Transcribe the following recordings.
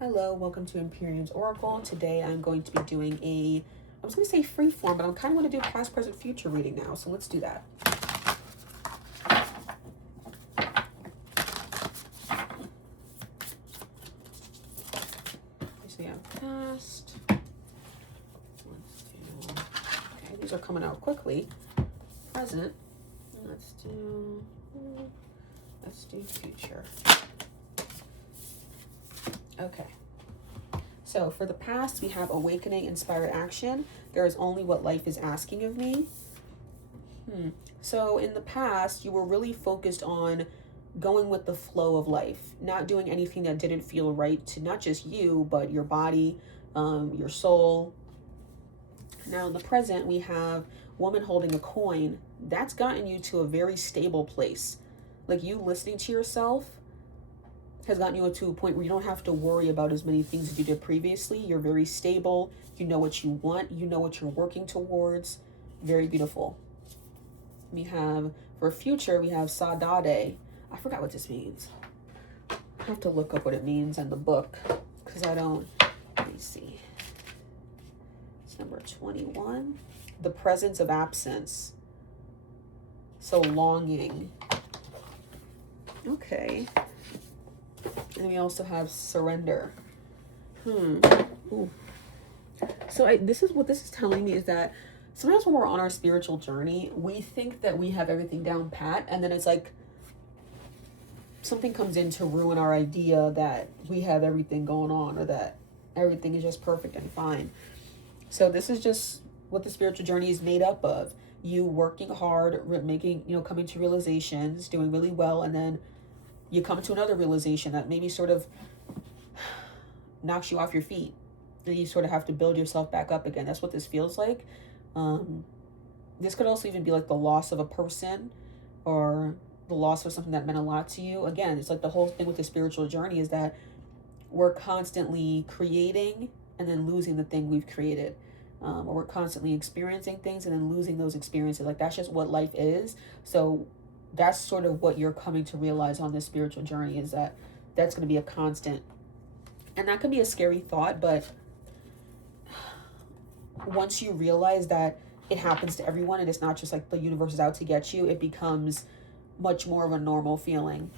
Hello, welcome to Imperium's Oracle. Today I'm going to be doing I was going to say free form, but I'm kind of going to do past, present, future reading now. So let's do that. So we have past. Let's do, okay, these are coming out quickly. Present. Let's do future. Okay. So for the past, we have awakening, inspired action. There is only what life is asking of me. So in the past, you were really focused on going with the flow of life, not doing anything that didn't feel right to not just you, but your body, your soul. Now in the present, we have woman holding a coin. That's gotten you to a very stable place. Like you listening to yourself has gotten you to a point where you don't have to worry about as many things as you did previously. You're very stable. You know what you want. You know what you're working towards. Very beautiful. We have, for future, we have Saudade. I forgot what this means. I have to look up what it means in the book because I don't. Let me see. It's number 21. The presence of absence. So longing. Okay. And we also have surrender. Ooh. So this is what this is telling me is that sometimes when we're on our spiritual journey, we think that we have everything down pat, and then it's like something comes in to ruin our idea that we have everything going on or that everything is just perfect and fine. So this is just what the spiritual journey is made up of. You working hard, making, coming to realizations, doing really well, and then you come to another realization that maybe sort of knocks you off your feet. And you sort of have to build yourself back up again. That's what this feels like. This could also even be like the loss of a person or the loss of something that meant a lot to you. Again, it's like the whole thing with the spiritual journey is that we're constantly creating and then losing the thing we've created. Or we're constantly experiencing things and then losing those experiences. Like that's just what life is. So that's sort of what you're coming to realize on this spiritual journey is that that's going to be a constant. And that can be a scary thought, but once you realize that it happens to everyone and it's not just like the universe is out to get you, it becomes much more of a normal feeling.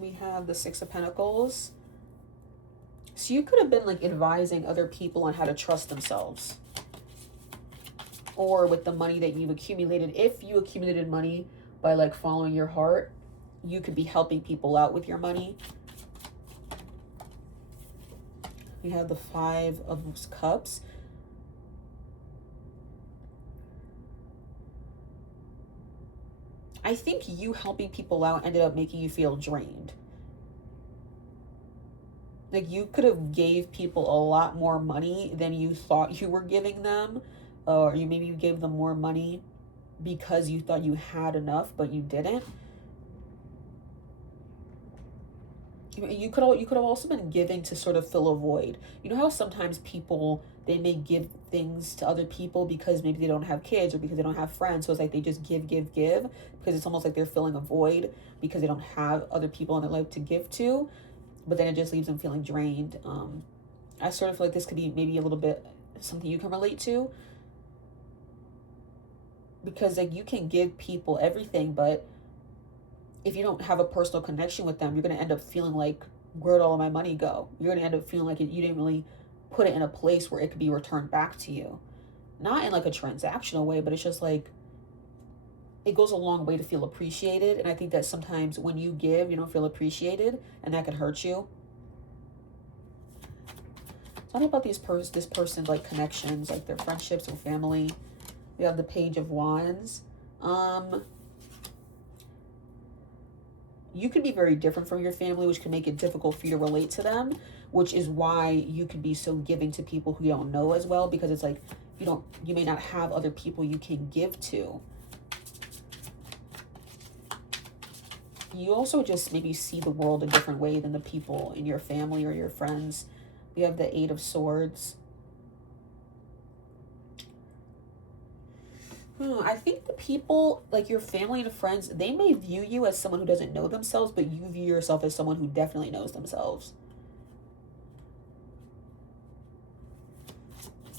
We have the Six of Pentacles. So you could have been like advising other people on how to trust themselves. Or with the money that you've accumulated. If you accumulated money by like following your heart, you could be helping people out with your money. We have the Five of Cups. I think you helping people out ended up making you feel drained. Like you could have gave people a lot more money than you thought you were giving them. Or you gave them more money because you thought you had enough, but you didn't. You could have also been giving to sort of fill a void. You know how sometimes people, they may give things to other people because maybe they don't have kids or because they don't have friends. So it's like they just give, because it's almost like they're filling a void because they don't have other people in their life to give to. But then it just leaves them feeling drained. I sort of feel like this could be maybe a little bit something you can relate to. Because like you can give people everything, but if you don't have a personal connection with them, you're going to end up feeling like, where'd all of my money go? You're going to end up feeling like you didn't really put it in a place where it could be returned back to you. Not in like a transactional way, but it's just like, it goes a long way to feel appreciated. And I think that sometimes when you give, you don't feel appreciated, and that can hurt you. Tell me about this person's like connections, like their friendships or family. We have the Page of Wands. You could be very different from your family, which can make it difficult for you to relate to them, which is why you could be so giving to people who you don't know as well, because it's like you may not have other people you can give to. You also just maybe see the world a different way than the people in your family or your friends. We have the Eight of Swords. I think the people, like your family and friends, they may view you as someone who doesn't know themselves, but you view yourself as someone who definitely knows themselves.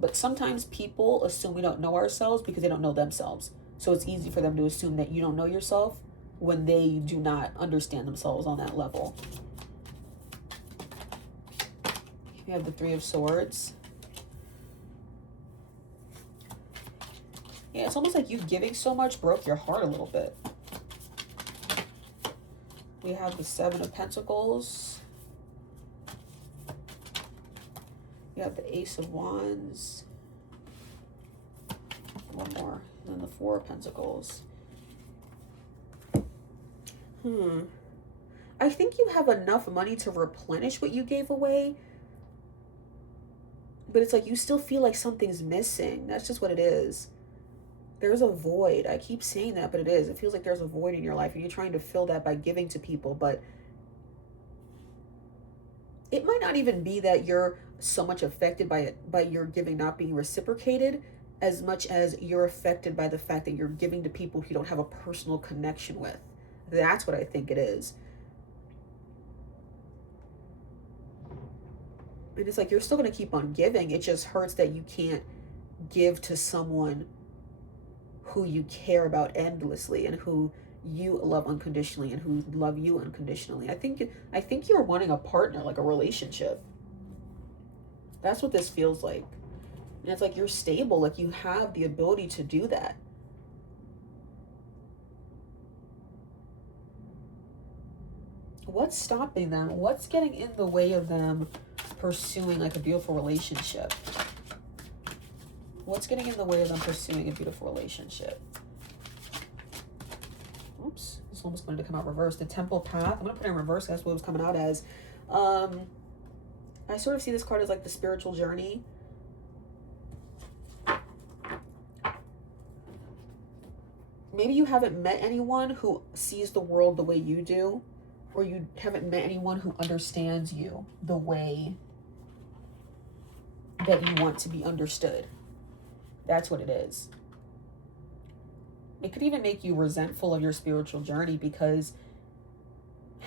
But sometimes people assume we don't know ourselves because they don't know themselves. So it's easy for them to assume that you don't know yourself when they do not understand themselves on that level. We have the Three of Swords. Yeah, it's almost like you giving so much broke your heart a little bit. We have the Seven of Pentacles. We have the Ace of Wands. One more. And then the Four of Pentacles. I think you have enough money to replenish what you gave away. But it's like you still feel like something's missing. That's just what it is. There's a void. I keep saying that, but it is. It feels like there's a void in your life, and you're trying to fill that by giving to people, but it might not even be that you're so much affected by it, by your giving not being reciprocated, as much as you're affected by the fact that you're giving to people who you don't have a personal connection with. That's what I think it is. And it's like you're still going to keep on giving. It just hurts that you can't give to someone who you care about endlessly and who you love unconditionally and who love you unconditionally. I think you're wanting a partner, like a relationship. That's what this feels like. And it's like you're stable, like you have the ability to do that. What's stopping them? What's getting in the way of them pursuing like a beautiful relationship? What's getting in the way of them pursuing a beautiful relationship? Oops, this almost wanted to come out reverse. The Temple Path. I'm going to put it in reverse. That's what it was coming out as. I sort of see this card as like the spiritual journey. Maybe you haven't met anyone who sees the world the way you do, or you haven't met anyone who understands you the way that you want to be understood. That's what it is. It could even make you resentful of your spiritual journey, because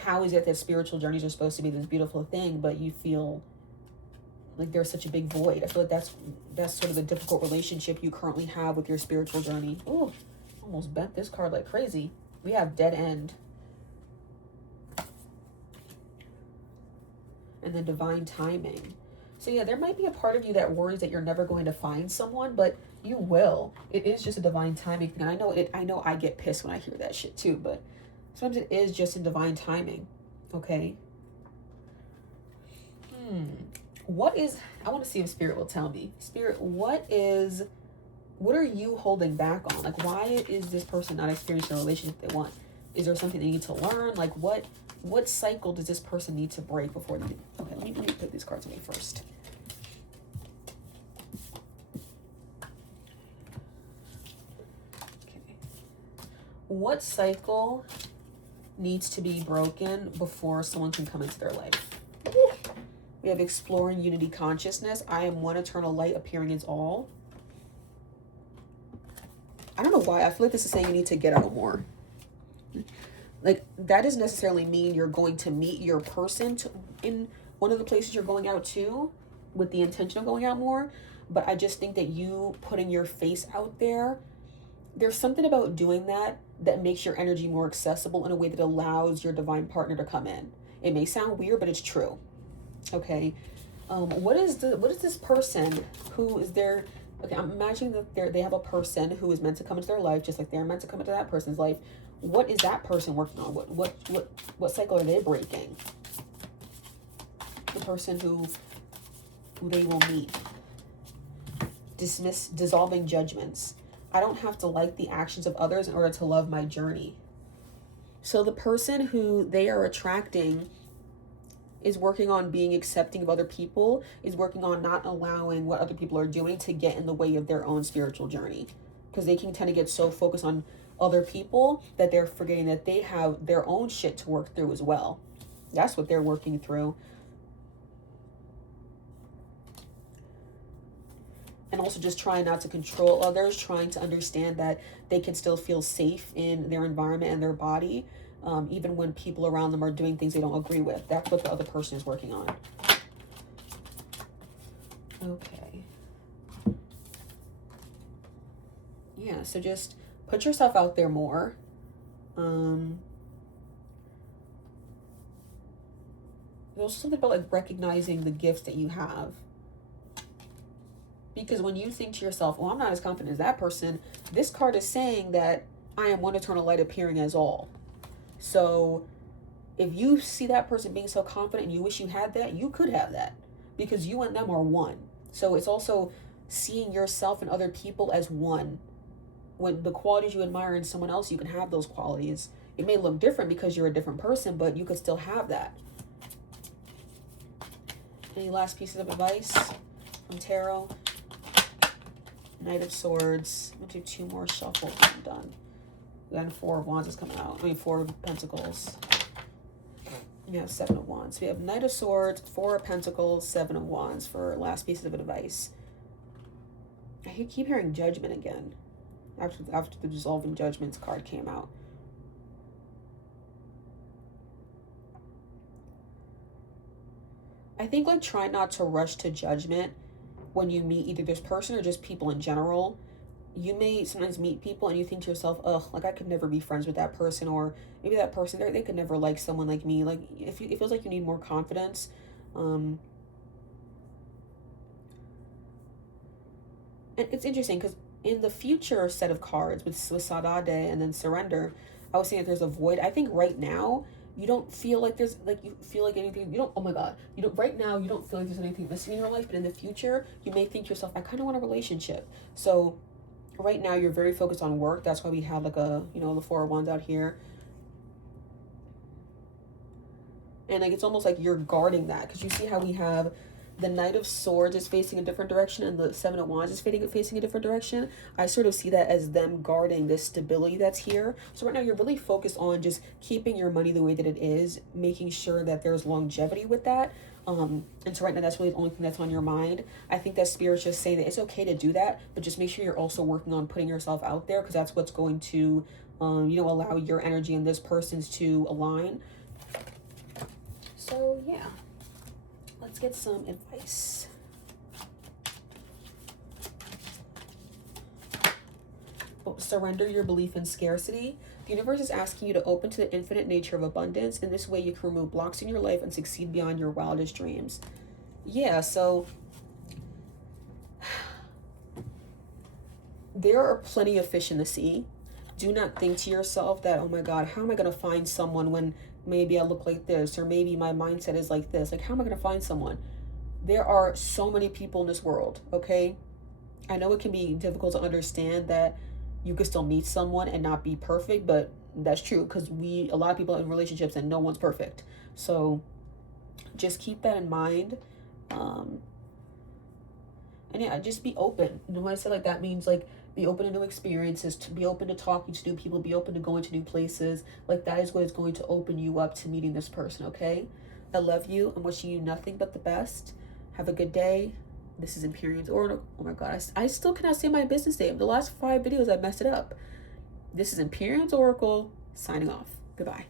how is it that spiritual journeys are supposed to be this beautiful thing, but you feel like there's such a big void? I feel like that's sort of the difficult relationship you currently have with your spiritual journey. Oh, almost bent this card like crazy. We have Dead End. And then Divine Timing. So yeah, there might be a part of you that worries that you're never going to find someone, but you will. It is just a divine timing thing. And I know I get pissed when I hear that shit too, but sometimes it is just in divine timing. Okay. I want to see if Spirit will tell me. Spirit, what are you holding back on? Like, why is this person not experiencing a relationship they want? Is there something they need to learn? Like, what cycle does this person need to break before they do? Okay, let me put these cards away first. Okay. What cycle needs to be broken before someone can come into their life? We have Exploring Unity Consciousness. I am one eternal light appearing as all. I don't know why. I feel like this is saying you need to get out more. Like, that doesn't necessarily mean you're going to meet your person in one of the places you're going out to with the intention of going out more. But I just think that you putting your face out there, there's something about doing that makes your energy more accessible in a way that allows your divine partner to come in. It may sound weird, but it's true. Okay. What is this person who is there? Okay, I'm imagining that they have a person who is meant to come into their life, just like they're meant to come into that person's life. What is that person working on? What cycle are they breaking? The person who they will meet. Dissolving judgments. I don't have to like the actions of others in order to love my journey. So the person who they are attracting is working on being accepting of other people, is working on not allowing what other people are doing to get in the way of their own spiritual journey. Because they can tend to get so focused on other people that they're forgetting that they have their own shit to work through as well. That's what they're working through. And also just trying not to control others, trying to understand that they can still feel safe in their environment and their body, even when people around them are doing things they don't agree with. That's what the other person is working on. Okay. Yeah, so just put yourself out there more. There's also something about like recognizing the gifts that you have. Because when you think to yourself, well, I'm not as confident as that person, this card is saying that I am one eternal light appearing as all. So if you see that person being so confident and you wish you had that, you could have that. Because you and them are one. So it's also seeing yourself and other people as one. When the qualities you admire in someone else, you can have those qualities. It may look different because you're a different person, but you could still have that. Any last pieces of advice from Tarot? Knight of Swords. I'm going to do 2 more shuffles and I'm done. Then 4 of Wands is coming out. 4 of Pentacles. We have 7 of Wands. We have Knight of Swords, 4 of Pentacles, 7 of Wands for last pieces of advice. I keep hearing Judgment again. After the Dissolving Judgments card came out. I think like try not to rush to judgment when you meet either this person or just people in general. You may sometimes meet people and you think to yourself, ugh, like I could never be friends with that person, or maybe that person, they could never like someone like me. Like it feels like you need more confidence. And it's interesting because in the future set of cards with Sadade and then Surrender, I was saying that there's a void. I think right now you don't feel like there's like, you feel like anything, you don't, oh my God, you don't, right now you don't feel like there's anything missing in your life, but in the future you may think to yourself, I kind of want a relationship. So right now you're very focused on work. That's why we have like a, the 4 of Wands out here. And like it's almost like you're guarding that, because you see how we have the Knight of Swords is facing a different direction and the 7 of Wands is facing a different direction. I sort of see that as them guarding this stability that's here. So right now you're really focused on just keeping your money the way that it is, making sure that there's longevity with that. And so right now that's really the only thing that's on your mind. I think that Spirit's just saying that it's okay to do that, but just make sure you're also working on putting yourself out there, because that's what's going to, allow your energy and this person's to align. So yeah. Let's get some advice. Surrender your belief in scarcity. The universe is asking you to open to the infinite nature of abundance. In this way, you can remove blocks in your life and succeed beyond your wildest dreams. Yeah, so there are plenty of fish in the sea. Do not think to yourself that, oh my God, how am I going to find someone when maybe I look like this, or maybe my mindset is like this. Like, how am I going to find someone? There are so many people in this world, okay? I know it can be difficult to understand that you could still meet someone and not be perfect, but that's true, because a lot of people are in relationships and no one's perfect. So just keep that in mind. And yeah, just be open. When I say like that means like be open to new experiences, to be open to talking to new people, be open to going to new places. Like that is what is going to open you up to meeting this person, okay? I love you. I'm wishing you nothing but the best. Have a good day. This is Imperium's Oracle. Oh my God, I still cannot say my business name. The last 5 videos I messed it up. This is Imperium's Oracle, signing off. Goodbye.